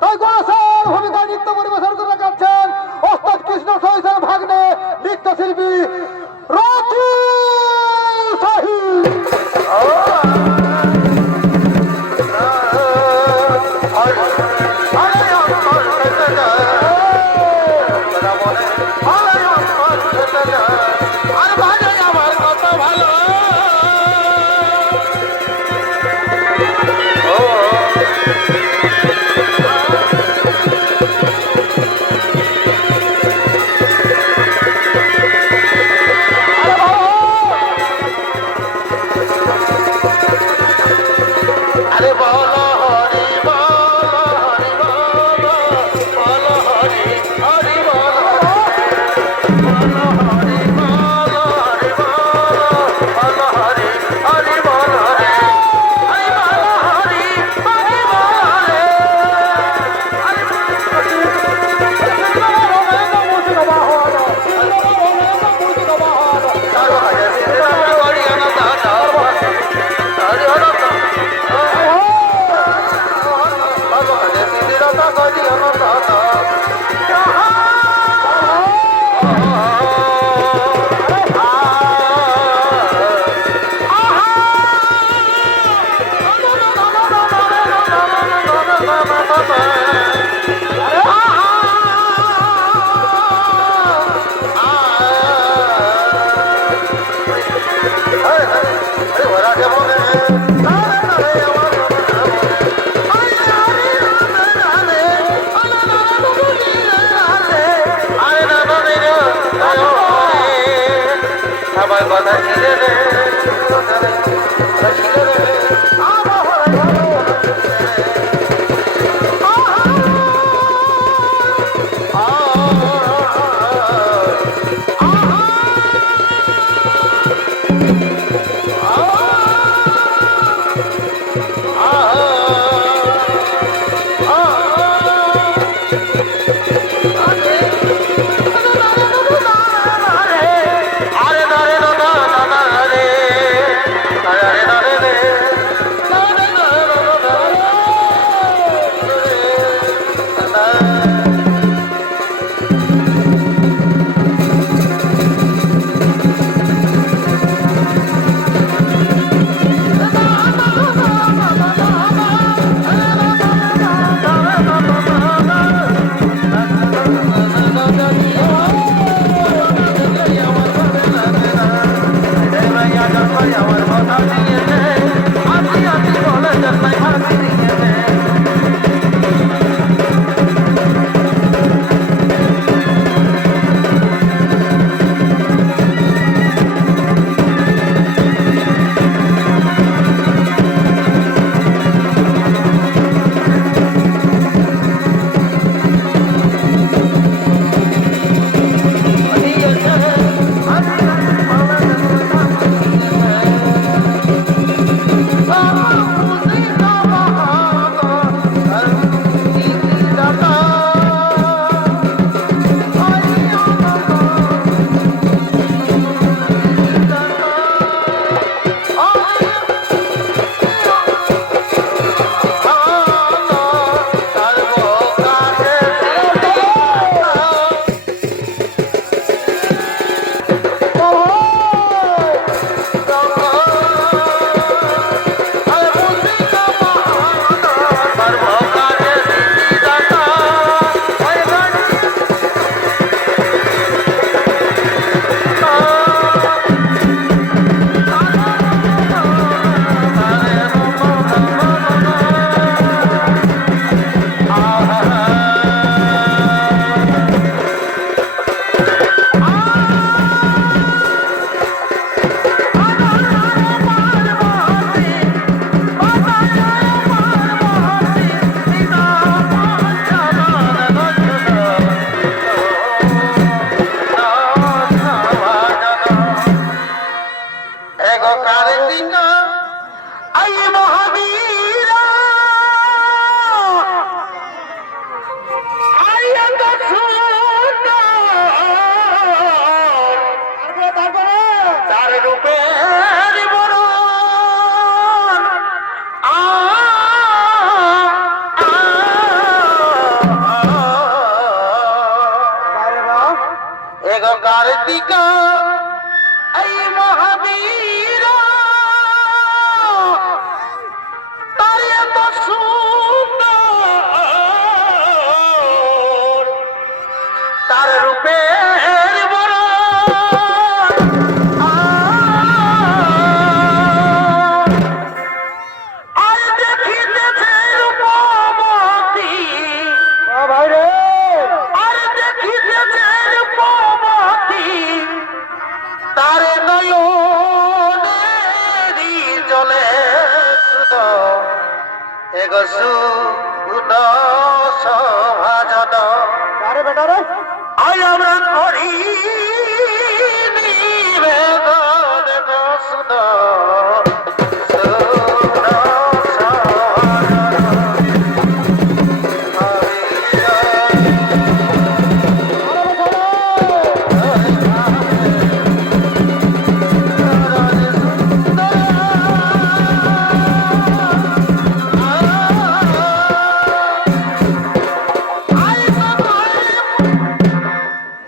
তাই গণেশের ভূমিকা নৃত্য পরিবেশন করে দেখাচ্ছেন ওস্তাদ কৃষ্ণ সহিসের ভাগ্নে নৃত্যশিল্পী রাজু শাহী। Hare কার্তিকা এই মহাবীর তার এত সুন্দর তার রূপের বড় আর দেখিতেছে রূপবতী ভাই রে আর দেখিতেছে রূপবতী তার নয়নেরই জলে শুধু এগো শুন সভাজন আরে বেটা রে আয় আমরা করি নিবেদন গো শুন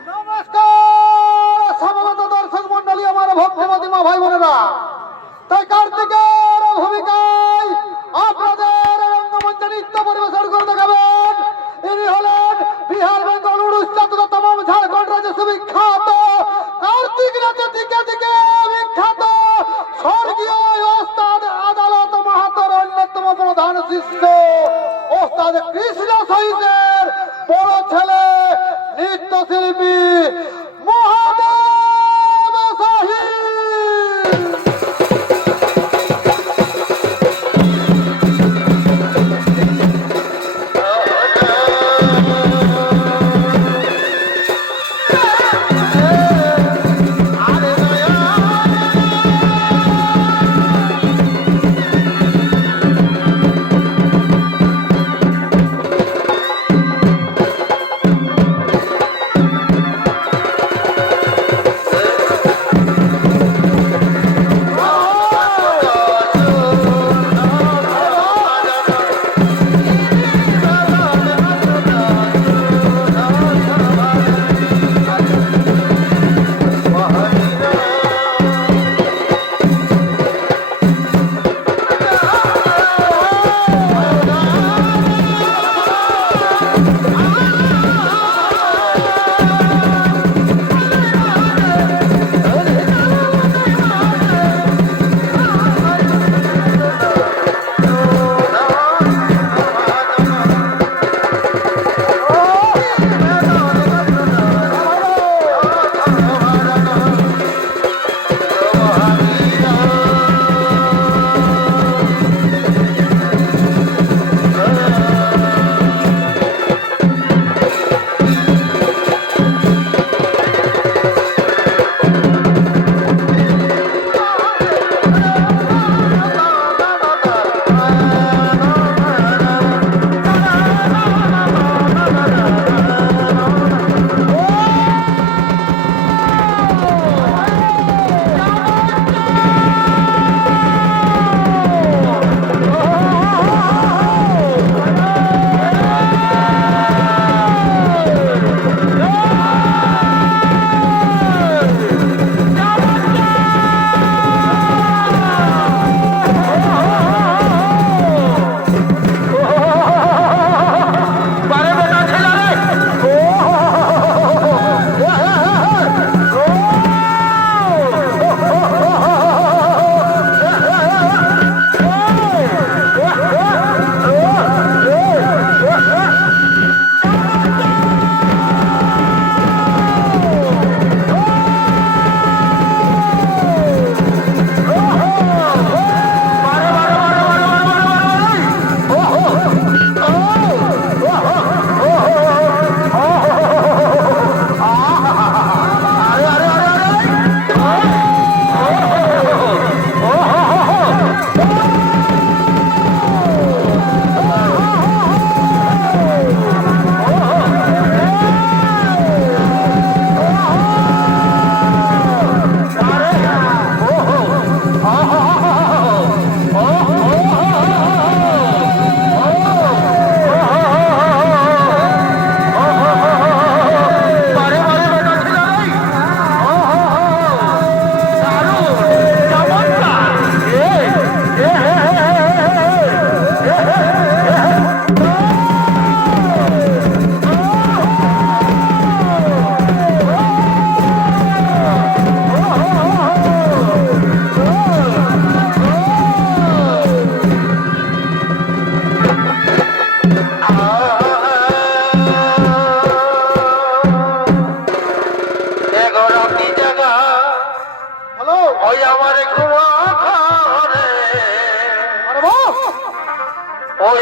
নমস্কার সমবেত দর্শক মন্ডলী আমার ভক্তমতী মা ভাই বোনেরা তাই কার্তিকের ভূমিকায় আপনাদের রঙ্গমঞ্চে নৃত্য পরিবেশন করে দেখাবেন ইনি হলেন বিহার বেঙ্গল উড়িষ্যা তথা তমাম ঝাড়খণ্ড রাজ্যে সুবিখ্যাত কার্তিক রাজ্যে দিকে দিকে বিখ্যাত স্বর্গীয় ওস্তাদ আদালত মাহাতোর অন্যতম প্রধান শিষ্য ওস্তাদ কৃষ্ণ সহিতের বড় ছেলে নৃত্যশিল্পী মহাদেব সাহি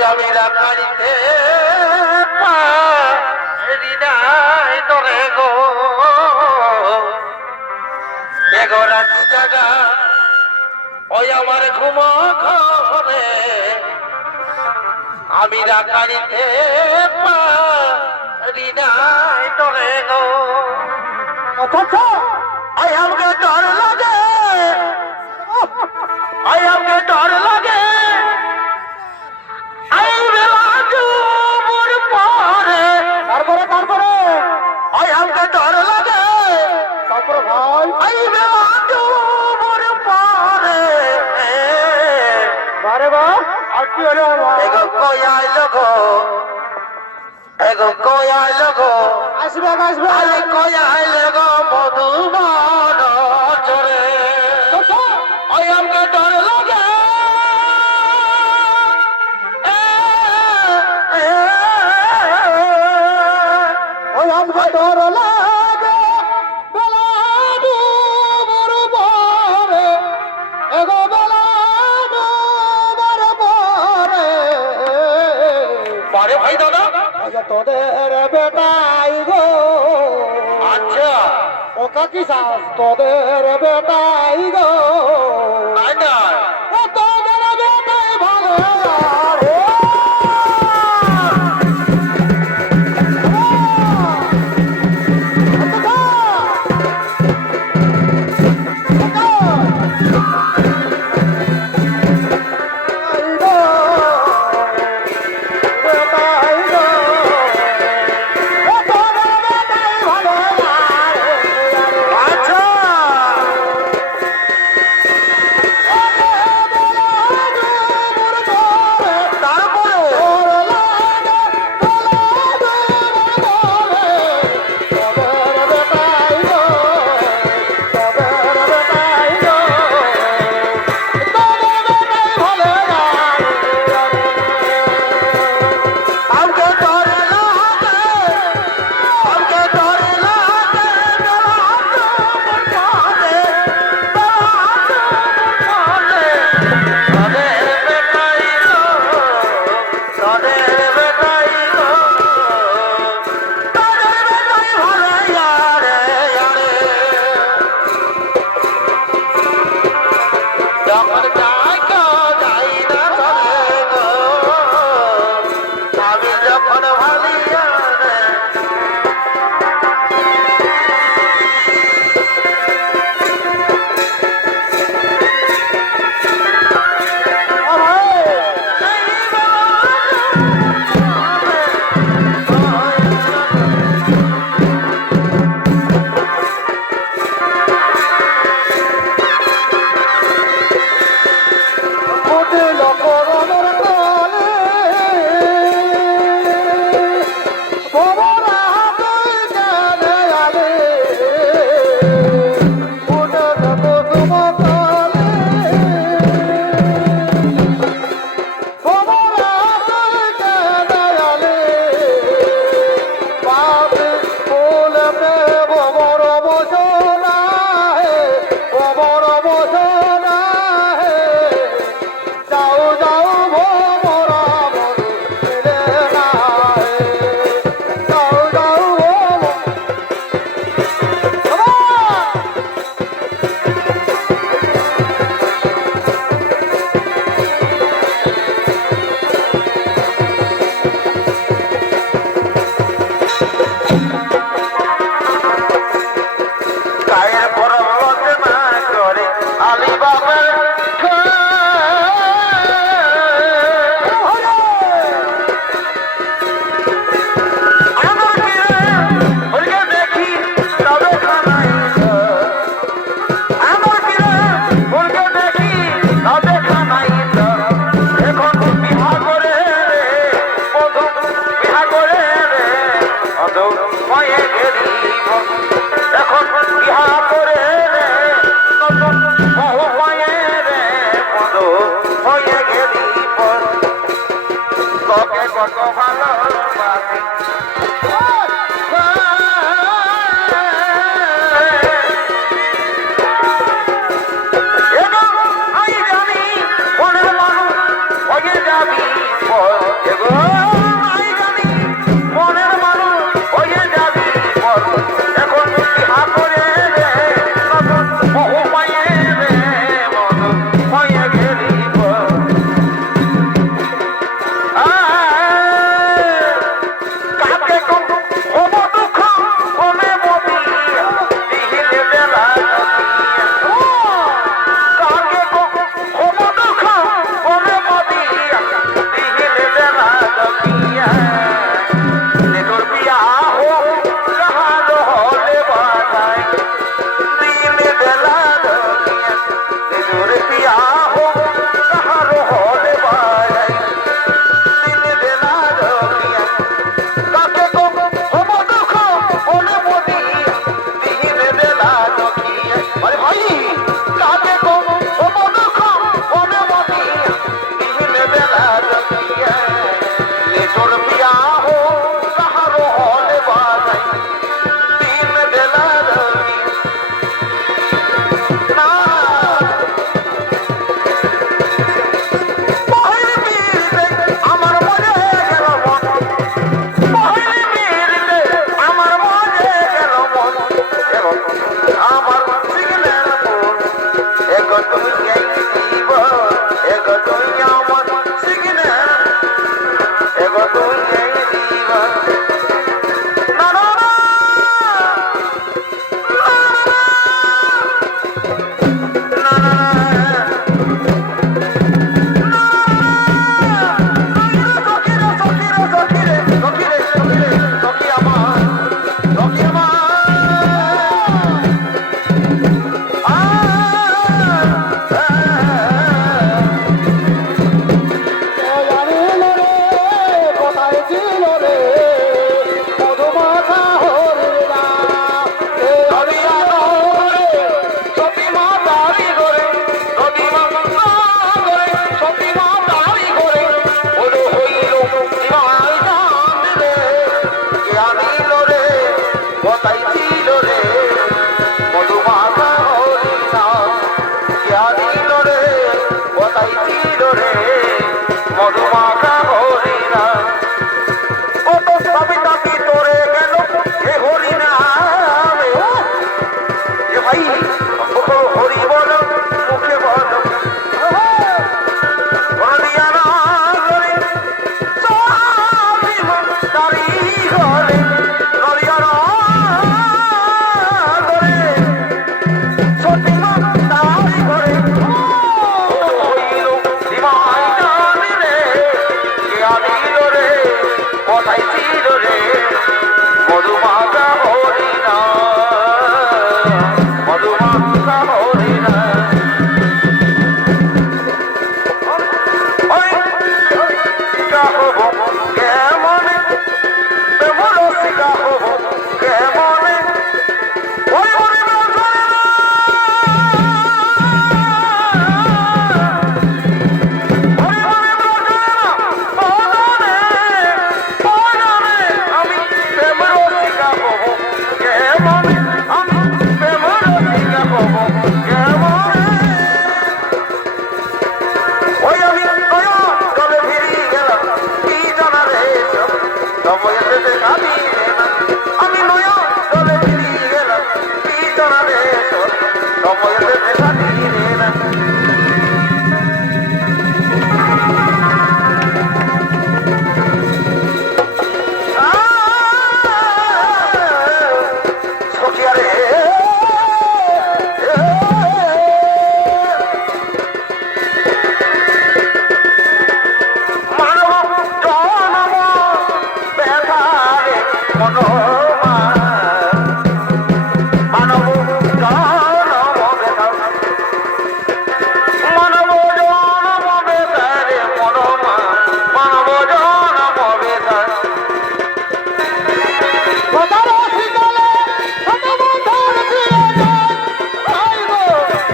আমি রাখাইতে পারি নাই তোরে গো এগো রাতি জাগা ওই আমার ঘুম ঘরে আমি রাখাইতে পারি নাই তোরে গো আচ্ছা আচ্ছা আই আমাকে ডর লাগে আই আমাকে ডর লাগে আই বেলাজু মোর পরে তারপরে আই আমাকে ডর লাগে তারপরে ভাই আই বেলাজু মোর পরে বারে বা আর কি হলো এগো কই আইলো গো এগো কই আইলো গো আসবে আই কই আইলো গো মধুবন চরে ওই আমাকে ডর লাগে ওই আমাকে ডর লাগে বেলা ডুবুর পরে এগো বেলা ডুবুর পরে পরে ভাই দাদা আচ্ছা তোদের বেটাই গো আচ্ছা ও কাকি শাস তোদের বেটাই গো তাই না ও তোদের বেটাই ভালো রে আচ্ছা কত ভালোবাসি আমি জানি মনের মানুষ হয়ে যাবি আনিল রে কোথায় ছিল রে মধুমাখা হরিনাম কে আনিল রে কোথায় ছিল রে মধুমাখা হরিনাম কত কবিতা ভিতরে গেল হে হরিনামে এ ভাই হরি বল মুখে বল হরিয়ানা করে সারি মন্দারি ঘরে হরিয়ানা করে সতী মন্দারি ঘরে হইল দিমাই জানি রে কে আনিল রে কোথায় ছিল রে মধুমাখা হরিনাম মধুমাখা হরিনাম ওই শিকা হব কেমনে প্রেমর শিকা হব কেমনে ওই মনে আমি প্রেমর শিকা হব কেমনে আমি প্রেমর শিকা হব কেমনে ওই আমি জলে ফিরি গেলাম কি জানা রে সময়েতে দেখা দিলে না আমি জলে ফিরি গেলাম কি জানা রে সময়েতে দেখা দিলে না সখিয়া রে মানব জনম ব্যথারে মনোমা মানব জনম ব্যথা মানব জনম ব্যথারে মনোমা মানব জনম ব্যথা কথার শিকালে শত বন্ধন ফিরে যায় তাই গো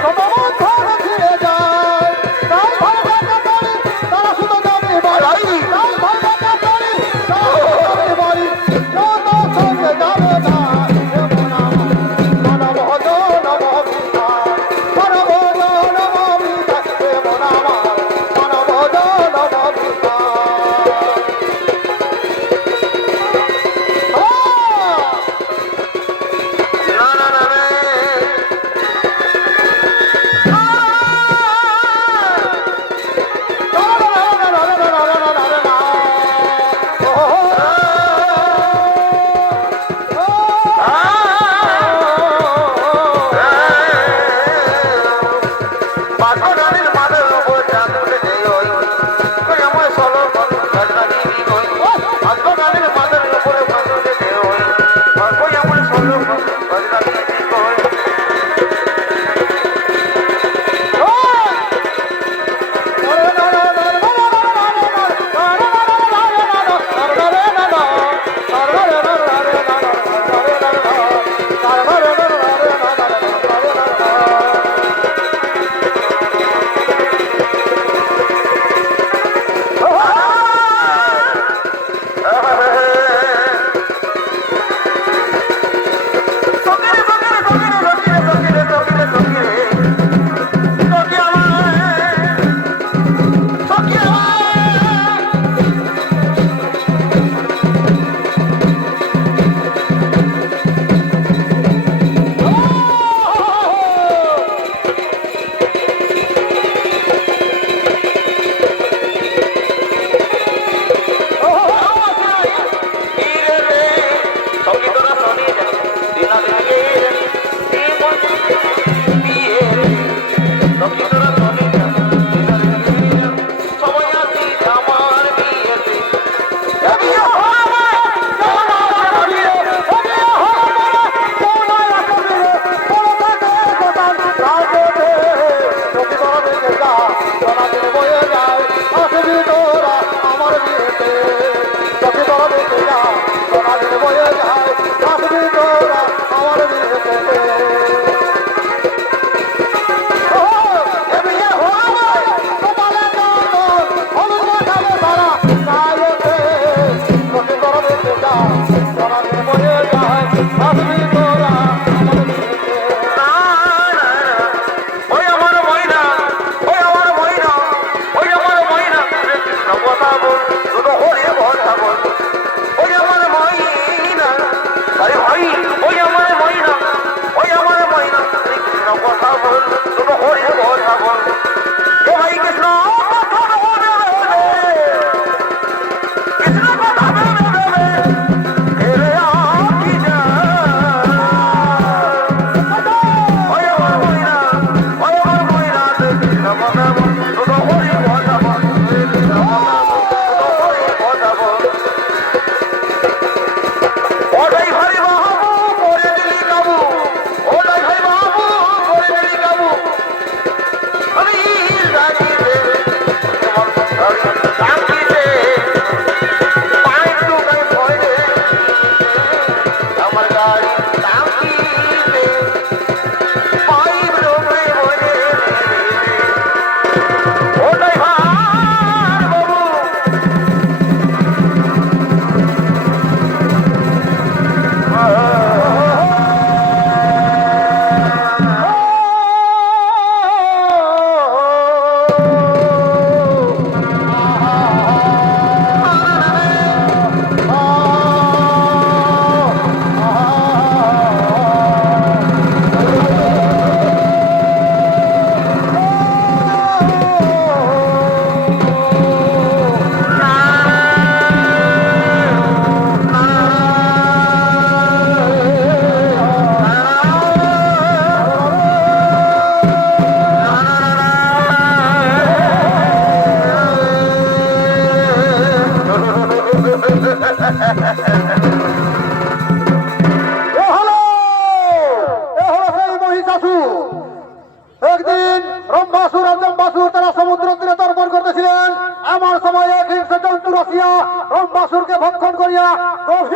শত বন্ধন ফিরে যায় তাই ভাইবা কাটারি তারা শুধু যাবে বাড়ি তাই ভাইবা কাটারি তারা শুধু যাবে বাড়ি যত সঙ্গে যাবে না এমন মানব জনম বিধান মানব জনম বিধান এমন মানব জনম বিধান না না না রে বাসনার মাদের উপর চাঁদুলে দেই ওই কই আমার সলো ঘটনা দিবি কই বাসনার মাদের উপরে চাঁদুলে দেই ওই কই আমার সলো ঘটনা দিবি কই বয়ে যায় আসবি তোরা আমার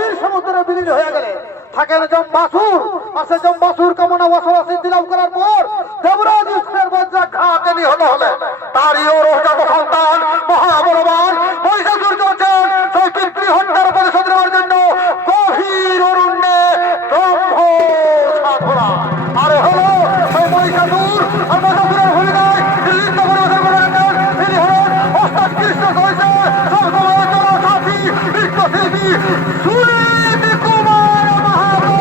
গভীর সমুদ্রে বিলীন হয়ে গেলে থাকেন জম্বাসুর, আর সে জম্বাসুর কামনা বসবাস সিদ্ধি লাভ করার পর দেবরাজ ইন্দ্রের বজ্রাঘাতে নিহত হলেন। তারই রোহজাত সন্তান মহাবলবান মহিষাসুর চলছেন সেই পিতৃহত্যার প্রতিশোধ নেওয়ার জন্য গভীর অরণ্যে ব্রহ্ম সাধনা। আরে হলো সেই মহিষাসুর আর মহিষাসুরের ভূমিকায় নৃত্য পরিবেশন করে রাখেন তিনি হলেন ওস্তাদ কৃষ্ণ সহিত সবসময় জনসাথী নৃত্যশিল্পী সুনীত কুমার মাহাতো।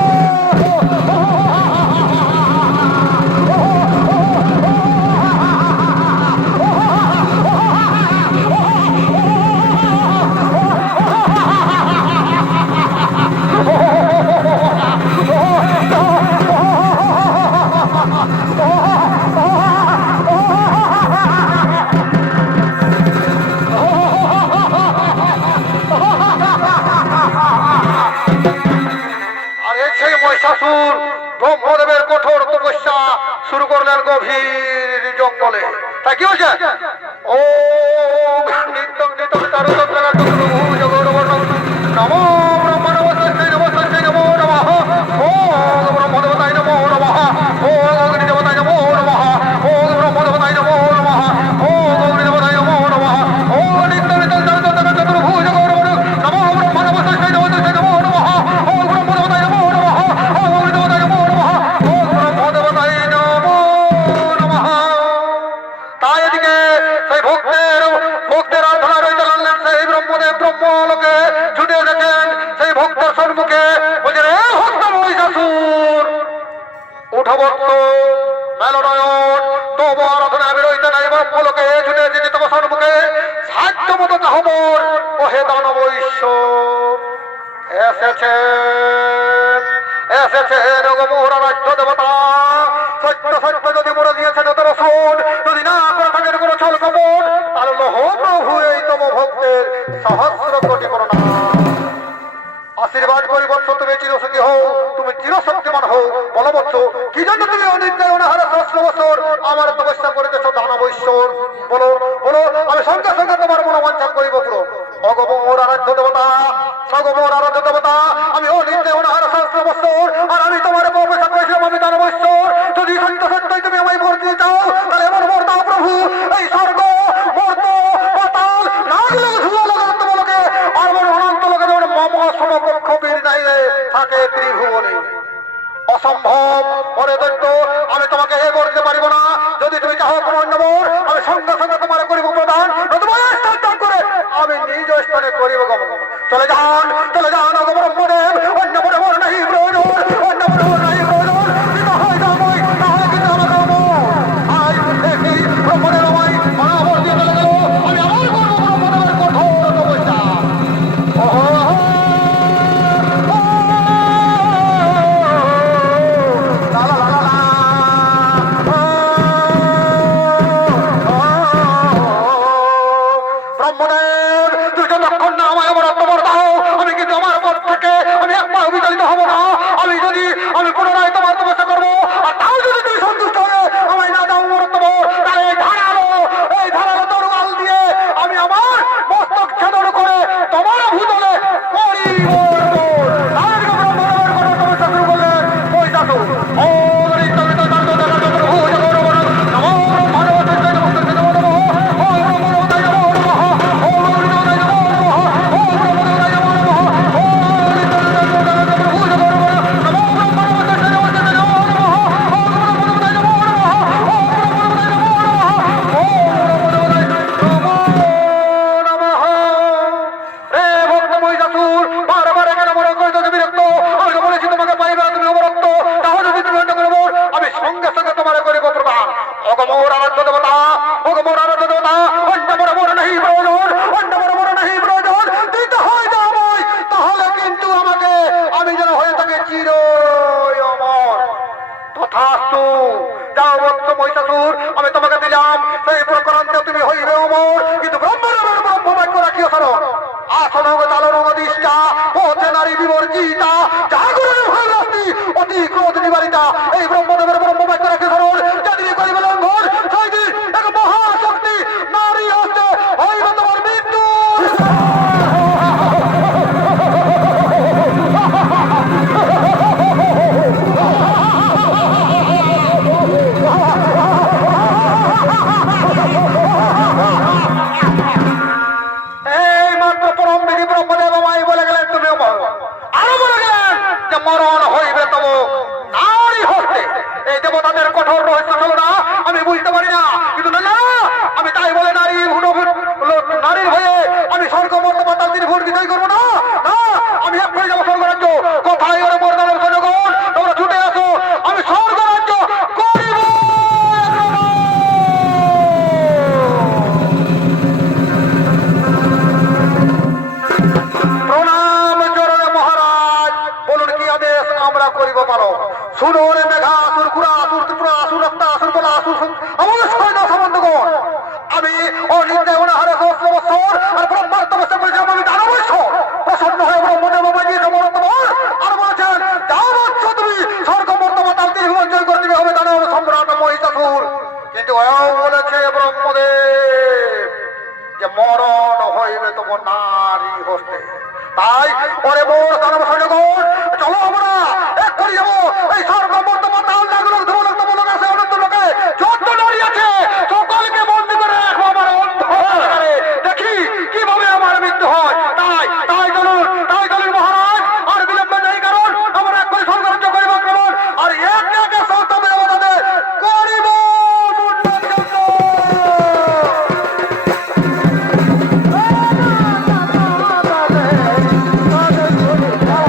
মহিষাসুর ব্রহ্মদেবের কঠোর তপস্যা শুরু করলেন গভীর জঙ্গলে। তাই কি হয়েছে? ও নিত্যং নিত্যং নমো ব্রহ্ম নমস্তে নমস্তে নমো নমঃ। ও ব্রহ্মদেবতায় নমো নমঃ। ও অগ্নিদেবতায় নমো নমঃ। ও ব্রহ্মদেবতায় নমো নমঃ। ও অগ্নিদেবতায় নমো নমঃ। ও নিত্যং নিত্যং চতুর্ভুজ গৌরব নমো ব্রহ্ম নমস্তে নমস্তে নমো নমঃ। ও ব্রহ্মদেবতায় নমো নমঃ। ও অগ্নিদেবতায় নমো নমঃ। ও ব্রহ্মদেবতায় নমো নমঃ। তাই এদিকে সেই ভক্তের আরাধনা রইতে লাগলেন। সেই ব্রহ্মদেব ব্রহ্মলোকে ছুটে দেখেন সেই ভক্তের সম্মুখে বলছে, রে ভক্ত মহিষাসুর উঠ ভক্ত মেলনয়ন তব আরাধনা বিরইতে নাই ব্রহ্মলোকে ছুটে এসেছি তব সম্মুখে সাধ্য মতো চাহবর ও হে দানব ঈশ্বর এসেছেন এসেছেন মোহরা রাজ্য দেবতা। সত্য সত্য যদি মোড়ে দিয়েছেন তোর শোন, যদি না করে থাকেন কোনো ছল কমন, তাহলে লহ প্রভু এই তম ভক্তের সহস্র কোটি প্রণাম। আশীর্বাদ করি বৎস তুমি চিরসুখী হও, তুমি চিরশক্তিমান হও। বলো বৎস কি জন্য তুমি অনিদ্রায় অনাহারে সহস্র বছর আমার তপস্যা করিতেছ দানব ঈশ্বর? বলো বলো, আমি সঙ্গে সঙ্গে তোমার মনোবাঞ্ছা করিব পুরো। অগমোর আরাধ্য দেবতা, সগমোর আরাধ্য দেবতা, আমি অনিদ্রায় অনাহারে সহস্র বছর আর আমি তোমার তপস্যা করেছিলাম আমি দানব ঈশ্বর। যদি সত্য সত্যই তুমি আমায় বর দিয়ে চাও তাহলে এমন বর দাও প্রভু, এই স্বর্গ মর্ত পাতাল নাগলোক ধুলোক লোকে আর বড় অনন্ত লোকে যেমন মম সমকক্ষ বীর নাই রে থাকে ত্রিভুবনে। অসম্ভব বলে দৈত্য, আমি তোমাকে এ করতে পারিব না। যদি তুমি চাও কোনো অন্য বর আমি সঙ্গে সঙ্গে তোমার করিব প্রদান, করে আমি নিজ স্থানে করিব গমন। চলে যান ব্রহ্মদেব, অন্য বড় বড় নাহি প্রয়োজন, অন্য বড় বড় নাহি প্রয়োজন। কিন্তু হয় যাবই তাহলে কিন্তু আমার আই দেখি ব্রহ্মদেব আমায় বরাবর দিয়ে চলে গেল। আমি আমার করবো ব্রহ্মদেবের কঠোর তপস্যা। ব্রহ্মদেব তুই যতক্ষণ না আমায় আমার অন্তবর দাও আমি কিন্তু আমার পথ থেকে আমি একবার অবিচলিত হব না। আমি পুনরায় তোমার তপস্যা করবো। আর তাও যদি তুমি সন্তুষ্ট হয়ে আমায় না দাও আমার অন্তবর, তাহলে এই ধারালো তরোয়াল দিয়ে আমি আমার মস্তক ছেদন করে তোমার ভূতলে করিব। তপস্যা শুরু করলেন মহিষাসুর। আমি তোমাকে দিলাম সেই প্রকরণে তুমি হইবে অমর। কিন্তু ব্রহ্মদেবের ব্রহ্ম বাক্য রাখিও স্মরণ, আসনগ চালনগ দিষ্টা পথে নারী বিবর্জিতা জাগরণে ভয় রাস্তি অতি ক্রোধ নিবারিতা। এই ব্রহ্মদেবের ব্রহ্ম বাক্য রাখিও স্মরণ, যেদিন করিবে লঙ্ঘন সেই দিন এক মহাশক্তি নারী হস্তে হইবে তোমার মৃত্যু। মরণ হইবে তব নারী হস্তে। এই দেবতাদের কঠোর রহস্য ছিল না, আমি বুঝতে পারি না, কিন্তু না না, আমি তাই বলে নারীর হয়ে আমি স্বর্গ মর্তবা তাল তিনি ভোট বিজয় করবো না। না, আমি এক্ষুনি যাবো স্বর্গরাজ্য। কোথায় ওরে বর্ণালের জনগণ, তোমরা ছুটে আসো, আমি স্বর্গরাজ্য করিব। প্রণাম চরণে মহারাজ, বলুন কি আদেশ আমরা করিব পালন। শুনো রে মেঘাসুর, খুরাসুর, ত্রিপুরাসুর, রক্তাসুর, বলাসুর, আমাদের সৈন্য সামন্তগণ, আমি অনিন্দায় অনাহারে সহস্র বৎসর আর ব্রহ্মার তপস্যা করেছিলাম আমি দানবেশ্বর। প্রসন্ন হয়ে ব্রহ্মদেব আমায় দিয়েছে মরণতমর আর বলেছেন, যাও বৎস তুমি স্বর্গ মর্তবা তাল তিনি বিজয় করে দিবে হবে দানব সম্রাট মহিষাসুর। কিন্তু এও বলেছে ব্রহ্মদেব যে মরণ হইবে তোমার নারী হস্তে। তাই পরে মোর দানব সৈন্যগণ, চলো আমরা এক্ষুনি যাবো এই স্বর্গ মর্তবা তাল নাগলোক ধুলোক তমলোক আছে অনন্ত লোকে যত নারী আছে সকলকে বন্দি করে রাখবো আমার অন্ধকারে, দেখি কিভাবে আমার মৃত্যু হয়। তাই চলুন মহারাজ, আর বিলম্ব নেই, কারণ আমরা এক্ষুনি স্বর্গরাজ্য করিব আক্রমণ আর একে একে সৌত দেবতাদের করিব মুণ্ডন। Oh,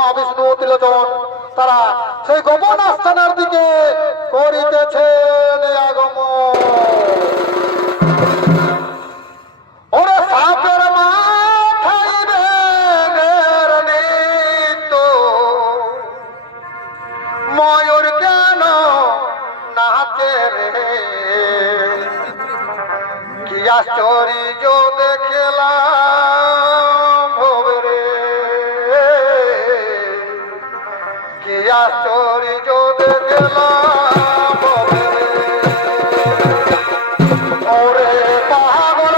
ব্রহ্মা বিষ্ণু ত্রিলোচন তারা সেই গোপন আস্থানার দিকে করিতেছেন আগমন। ওরে সাপের মাথায় ব্যাঙের নৃত্য, ময়ূর কেন নাচে রে, কি আশ্চর্য দেখলাম হবে রে, কি আশ্চর্য দেখলাম হবে রে। ওরে পাগল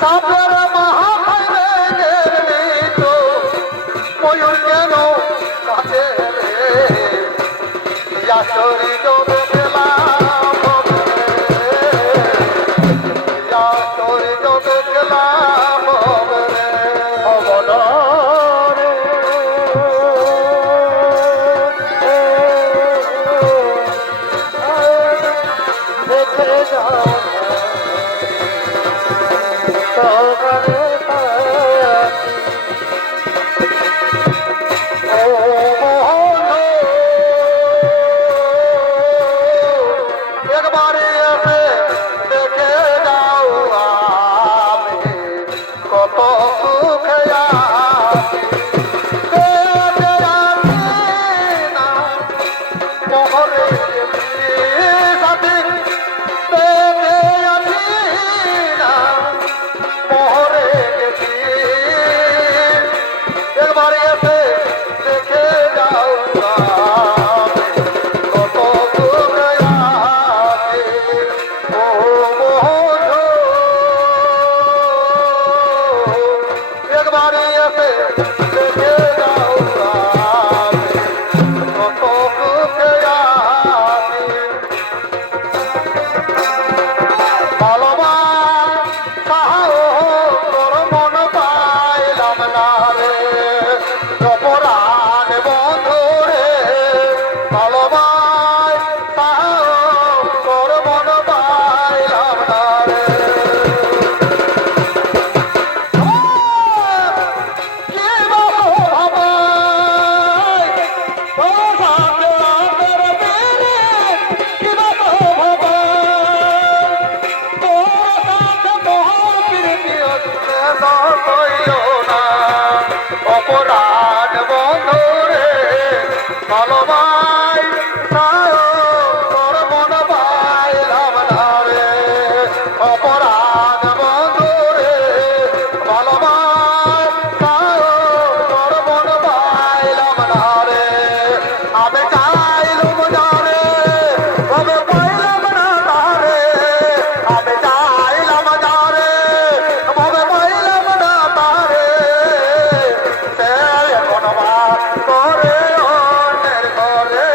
সাপের মাথায় ব্যাঙের নৃত্য, ময়ূর কেন নাচে রে, কি আশ্চর্য দেখলাম হবে রে, কি আশ্চর্য দেখলাম হবে রে। অবদানে দেখে যাও সবারে পাখি, ও বন্ধু একবারে এসে দেখে যাও আমি কত সুখে আছি, দেখে আছি না মোহরে সাথী, দেখে আছি না মোহরে গেছি, একবারে এসে দেখে যাও আমি কত সুখে আছি, ও বন্ধু একবারে এসে দেখে যাও আমি কত সুখে আছি। ভালোবাসা তোর মন পাইলাম না রে, অপরাধ বন্ধু রে, ভালোবাসা তোর মন পাইলাম না রে। কি বলো ভাবাই তোর সাথে রাতের বেরে, কি বলো ভাবাই তোর সাথে মোহর প্রীতি হচ্ছে না কইও না, অপরাধ বন্ধু রে, ভালোবাসা তোর মন পাইলাম না রে, অপরাধ বন্ধু রে, ভালোবাসা তোর মন পাইলাম না রে। আমি চাইলুম যারে তবে পাইলাম না তারে, আমি চাইলাম যারে তবে পাইলাম না তারে, সে এখন বাস করে অন্যের ঘরে,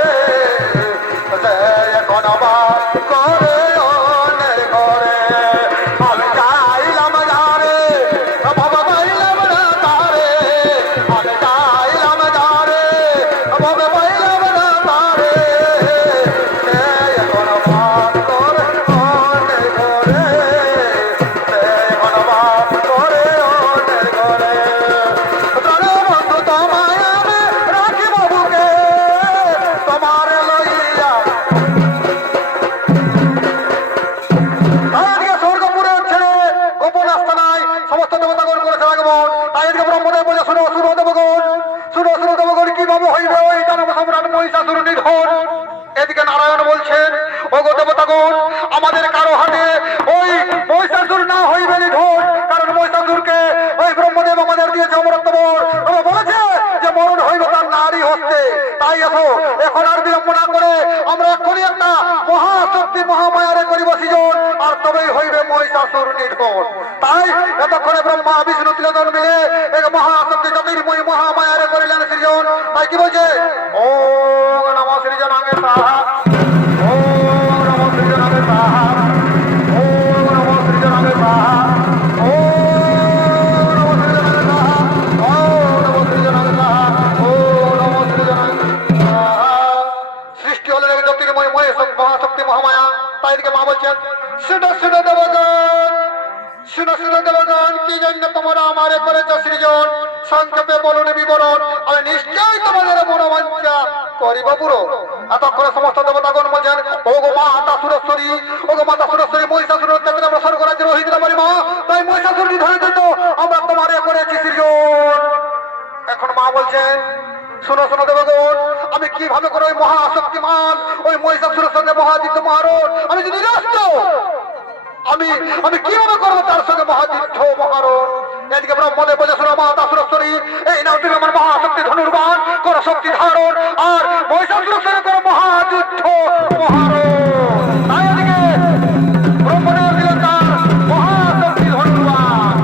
সে এখন বাস করে অন্যের ঘরে। আমি চাইলাম যারে তবে পাইলাম না তারে, আমি চাইলাম যারে তবে পাইলাম না তারে, সে এখন বাস করে অন্যের ঘরে, সে এখন বাস করে অন্যের ঘরে। প্রাণে বন্ধু তোমায় আমি রাখিব বুকে, তোমার লইয়া আজকে স্বর্গপুরের ছেড়ে গোপন আস্তানায় সমস্ত দেবতাগণ করেছে আগমন। তাই আজকে ব্রহ্মদেব বলে শুনো শুনো দেবগণ, শুনো শুনো দেবগণ, কিভাবে হইবে ওই দানব সম্রাট মহিষাসুর নিধন। এদিকে নারায়ণ বলছেন, ওগো দেবতাগণ, আমাদের কারো হাতে ওই মহিষাসুর না হইবে নিধন, কারণ মহিষাসুরকে ওই ব্রহ্মদেব আমাদের দিয়েছে অমরত্ব বর, ও বলেছে যে মরণ হইবে তার নারী হস্তে। তাই এসো এখন আর বিলম্ব না করে আমরা এক্ষুনি একটা মহাশক্তি মহামায়ারে করিব সৃজন, আর তবেই হইবে মহিষাসুর নিধন। তাই এতক্ষণে ব্রহ্মা বিষ্ণু ত্রিলোচন মিলে এক মহাশক্তি জ্যোতির্ময়ী মহামায়ারে করিলেন সৃজন। তাই কি বলছে, ওম নমঃ সৃজনাঙ্গে সাহা, ওম নমঃ সৃজনাঙ্গে সাহা, ওম নমঃ সৃজনাঙ্গে সাহা, ওম নমঃ সৃজনাঙ্গে সাহা, ওম নমঃ সৃজনাঙ্গে সাহা, ওম নমঃ সৃজনাঙ্গে সাহা। সৃষ্টি হলেন জ্যোতির্ময় মহাশক্তি মহামায়া, তাই এদিকে মা বলছেন, শুনো শুনো দেবগণ, শুনো শুনো দেবগণ, কি জন্য তোমরা আমারে করেছ সৃজন? সংক্ষেপে বলুন বিবরণ, আমি নিশ্চয়ই তোমাদের মনোবাঞ্ছা করিব পুরো। এতক্ষণে সমস্ত দেবতাগণ বলছেন, ও গো মাতা সুরেশ্বরী, ও গো মাতা সুরেশ্বরী, মহিষাসুরের অত্যাচারে আমরা স্বর্গ রাজ্যের অহিত পারি মা, তাই মহিষাসুর নিধনের জন্য আমরা তোমারে করেছি সৃজন। এখন মা বলছেন, শোনো শোনো দেবগণ, আমি কিভাবে করে ওই মহাশক্তিমান ওই মহিষাসুরের সঙ্গে মহাদিত্য মহারণ আমি যদি রাষ্ট্র আমি আমি কিভাবে করবো তার সঙ্গে মহাদিত্য মহারণ? এদিকে ব্রহ্মদেব বলে, শোনো মাতা সুরেশ্বরী, এই নাও তুমি আমার মহাশক্তি ধনুর্বাণ করো শক্তি ধারণ, আর মহিষাসুরের সঙ্গে করো মহাযুদ্ধ মহারণ। তাই এদিকে ব্রহ্মদেব দিলেন তার মহাশক্তি ধনুর্বাণ,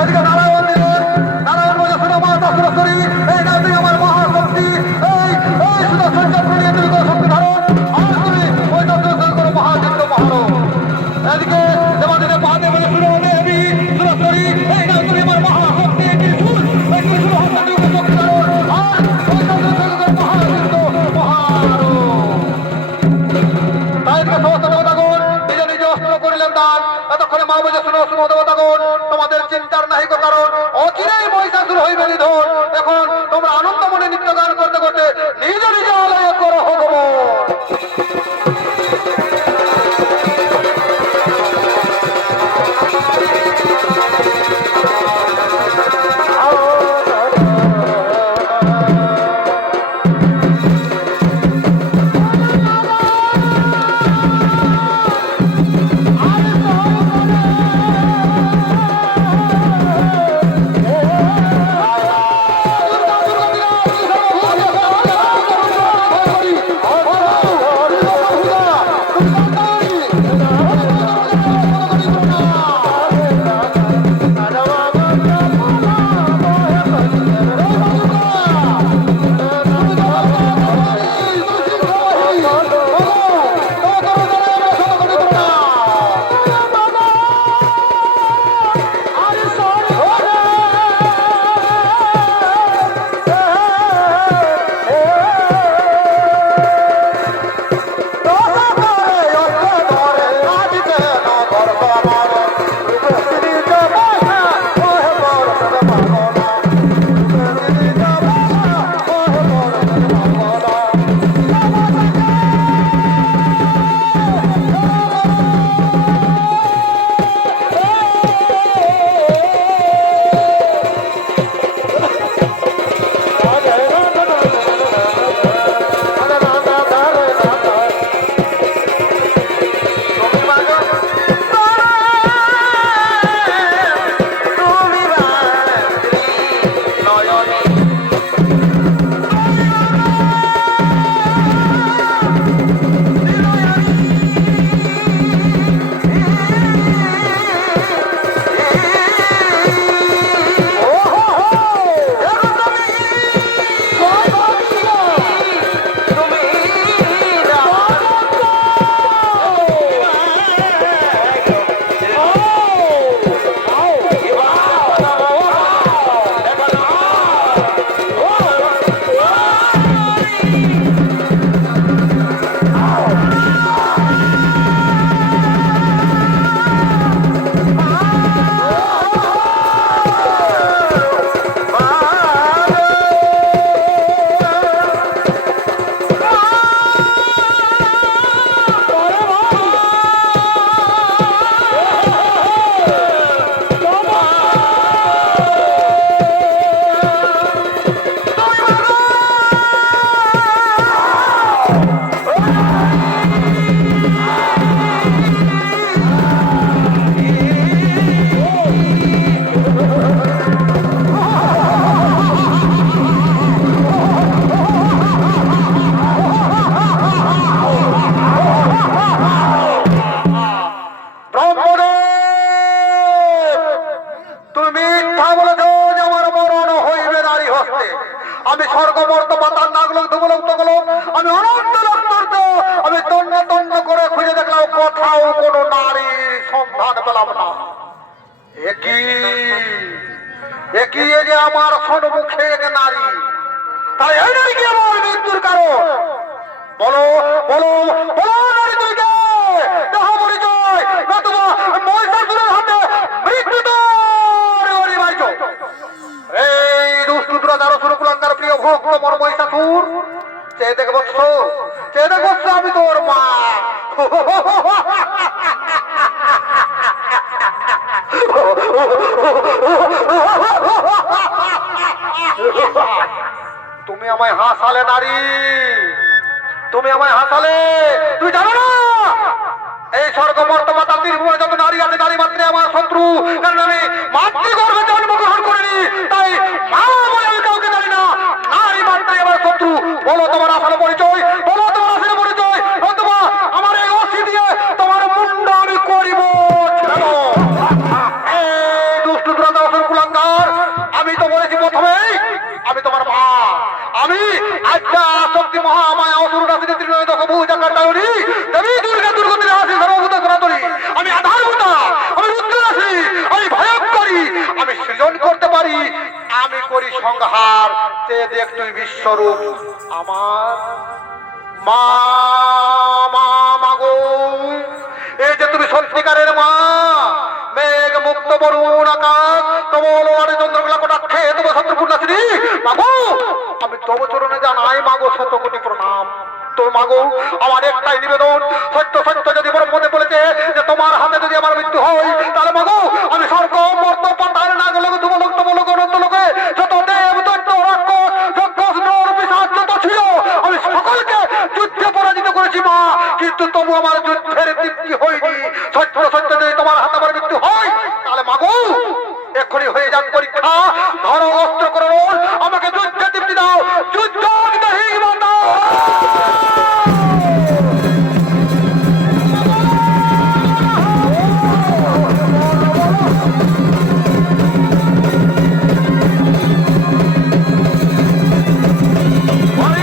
এদিকে নারায়ণ দিলেন, নারায়ণ বলে, শোনো মাতা সুরেশ্বরী, এই নাও তুমি আমার মহাশক্তি, এই এই সুদর্শন চক্র নিয়ে তুমি করো শক্তি ধারণ, আর তুমি মহিষাসুরের সঙ্গে করো মহাযুদ্ধ মহারণ। এদিকে দেবাদিদেব মহাদেব বলে, শোনো দেবী সুরেশ্বরী, এই নাও তুমি আমার মহাশক্তি ত্রিশূল, এই ত্রিশূল হস্তে তুমি করো শক্তি ধারণ, আর মহিষাসুরের সঙ্গে করো মহাযুদ্ধ মহারণ। তাই এদিকে সমস্ত দেবতাগণ নিজে নিজে অস্ত্র করিলেন দান। এতক্ষণে মা বলছে, শুনো শুনো দেবতাগণ, তোমাদের চিন্তার নাহিক কারণ, অচিরেই মহিষাসুর হইবে নিধন। এখন তোমরা আনন্দ মনে নিত্য গান করতে করতে নিজ নিজ আলয় করো ভগবান। আমি স্বর্গবর্ত পাতার নাগলক ধুবলক তগলক আমি অনন্ত লক্ষ্য আমি তন্ন তন্ন করে খুঁজে দেখলাম কোথাও কোনো নারী সন্ধান পেলাম না। একই যে আমার সন্মুখে এক নারী, তাই এই নারী কি আমার মৃত্যুর কারণ? বলো বলো বলো তুমি আমায় হাসালে নারী, তুমি আমায় হাসালে। তুই জানো না এই স্বর্গ মর্তবা ত্রিভুবনে যত নারী আছে নারী মাত্রে আমার শত্রু, কারণ আমি মাতৃগর্ভে জন্মগ্রহণ করিনি, তাই মা বলে আমি কাউকে জানি না, নারী মাত্রে আমার শত্রু। বলো তোমার আসলে পরিচয়, বলো তোমার আসলে পরিচয়, অথবা আমার এই অস্থি দিয়ে তোমার মুন্ড আমি করিব। এই দুষ্টু দুরাদর্শন কুলাঙ্গার, আমি তো বলেছি প্রথমেই আমি তোমার মা, আমি আজ্ঞা শক্তি মহামায়া অসুর রাশি ত্রিনয় দশ ভুজাকার দায়নি দেবী দুর্গা দুর্গতির রাশি সর্বভূত সনাতনী। আমি আধারভূতা, আমি রুদ্র রাশি, আমি ভয়ঙ্করী, আমি সৃজন করতে পারি, আমি করি সংহার। সে দেখ তুই বিশ্বরূপ আমার মা। মা মাগো, এই যে তুমি সত্যিকারের মা, মেঘ মুক্ত বরুণ আকাশ তবল আরে চন্দ্রকলা কটাক্ষে তবে শত্রুপূর্ণাশ্রী মাগো, আমি তব চরণে জানাই মাগো শত কোটি প্রণাম। তো মাগো, আমার একটাই নিবেদন, সত্য সত্য যদি বড় মনে বলেছে যে তোমার হাতে যদি আমার মৃত্যু হয়, তাহলে মাগো আমি স্বর্গ মর্ত পাতাল নাগলোক ধুমলোক তমলোক অনন্তলোকে যত দেব দৈত্য রাক্ষস যজ্ঞ নর পিশাচ যত ছিল আমি সকলকে যুদ্ধে পরাজিত করেছি মা, কিন্তু তবু আমার যুদ্ধের তৃপ্তি হয়নি। সত্য সত্য যদি তোমার হাতে আমার মৃত্যু হয়, তাহলে মাগো এক্ষুনি হয়ে যাক পরীক্ষা, ধরো অস্ত্র করো, আমাকে যুদ্ধে তৃপ্তি দাও। যুদ্ধ নেই মাতা। হরি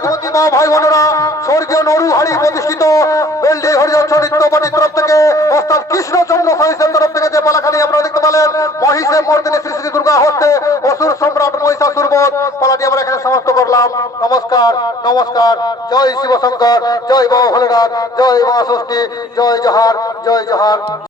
ভক্তিমতী মা ভাই বোনেরা, স্বর্গীয় নরুহারি প্রতিষ্ঠিত বেলডি হরিযঞ্চ নৃত্যপাটির তরফ থেকে ওস্তাদ কৃষ্ণচন্দ্র সহিসের তরফ থেকে যে পালাখানি আপনারা দেখতে পেলেন, মহিষের মর্দিনী শ্রী শ্রী দুর্গা হস্তে অসুর সম্রাট মহিষাসুর বধ পালাটি আমরা এখানে সমাপ্ত করলাম। নমস্কার, নমস্কার। জয় শিবশঙ্কর, জয় বাবা ভোলেনাথ, জয় মা ষষ্ঠী, জয় জহার, জয় জহার।